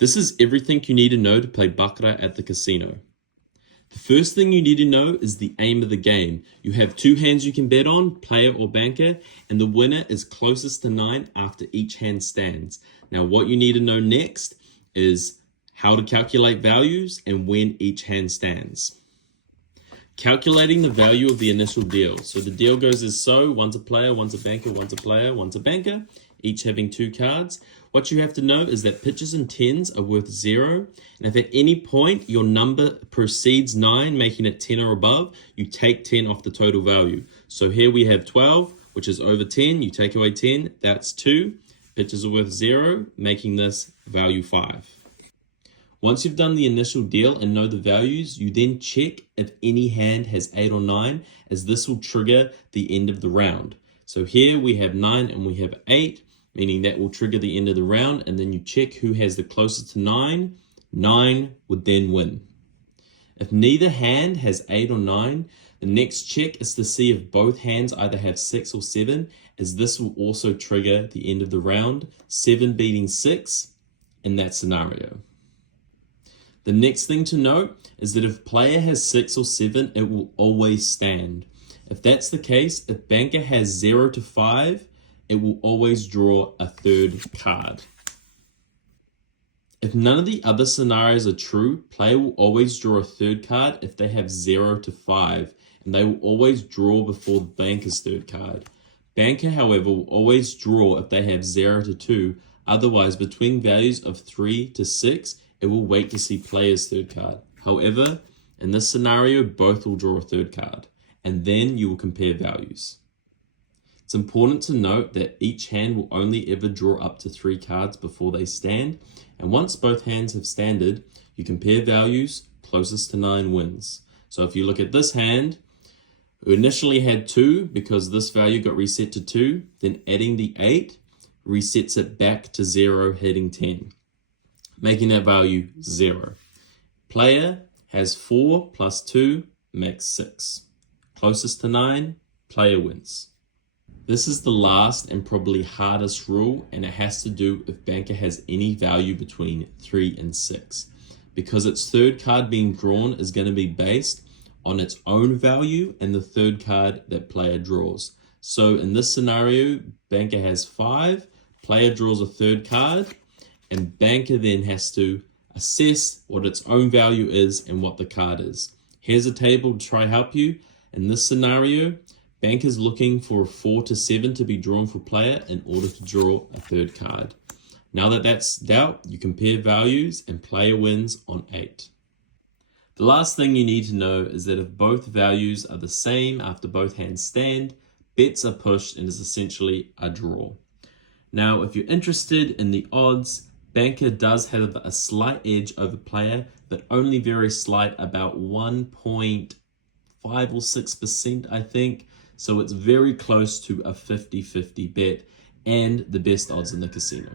This is everything you need to know to play Baccarat at the casino. The first thing you need to know is the aim of the game. You have two hands you can bet on, player or banker, and the winner is closest to 9 after each hand stands. Now what you need to know next is how to calculate values and when each hand stands. Calculating the value of the initial deal. So the deal goes as so: one's a player, one's a banker, one's a player, one's a banker, each having 2 cards. What you have to know is that pitches and 10s are worth 0. And if at any point your number precedes 9, making it 10 or above, you take 10 off the total value. So here we have 12, which is over 10. You take away 10, that's 2. Pitches are worth 0, making this value 5. Once you've done the initial deal and know the values, you then check if any hand has 8 or 9, as this will trigger the end of the round. So here we have 9 and we have 8, meaning that will trigger the end of the round, and then you check who has the closest to 9. 9 would then win. If neither hand has 8 or 9, the next check is to see if both hands either have 6 or 7, as this will also trigger the end of the round, 7 beating 6 in that scenario. The next thing to note is that if player has 6 or 7, it will always stand. If that's the case, if banker has 0 to 5, it will always draw a third card. If none of the other scenarios are true, player will always draw a third card if they have 0 to 5, and they will always draw before the banker's third card. Banker, however, will always draw if they have 0 to 2, otherwise between values of 3 to 6, it will wait to see player's third card. However, in this scenario, both will draw a third card, and then you will compare values. It's important to note that each hand will only ever draw up to 3 cards before they stand, and once both hands have standed, you compare values, closest to 9 wins. So if you look at this hand, who initially had 2 because this value got reset to 2, then adding the 8 resets it back to 0, hitting 10, making that value 0. Player has 4 plus 2 makes 6. Closest to 9, player wins. This is the last and probably hardest rule, and it has to do if banker has any value between 3 and 6. Because its third card being drawn is going to be based on its own value and the third card that player draws. So in this scenario, banker has 5, player draws a third card, and banker then has to assess what its own value is and what the card is. Here's a table to try help you. In this scenario, banker's looking for a 4 to 7 to be drawn for player in order to draw a third card. Now that that's dealt, you compare values and player wins on 8. The last thing you need to know is that if both values are the same after both hands stand, bets are pushed and is essentially a draw. Now, if you're interested in the odds, banker does have a slight edge over player, but only very slight, about 1.5 or 6%, I think. So it's very close to a 50-50 bet and the best odds in the casino.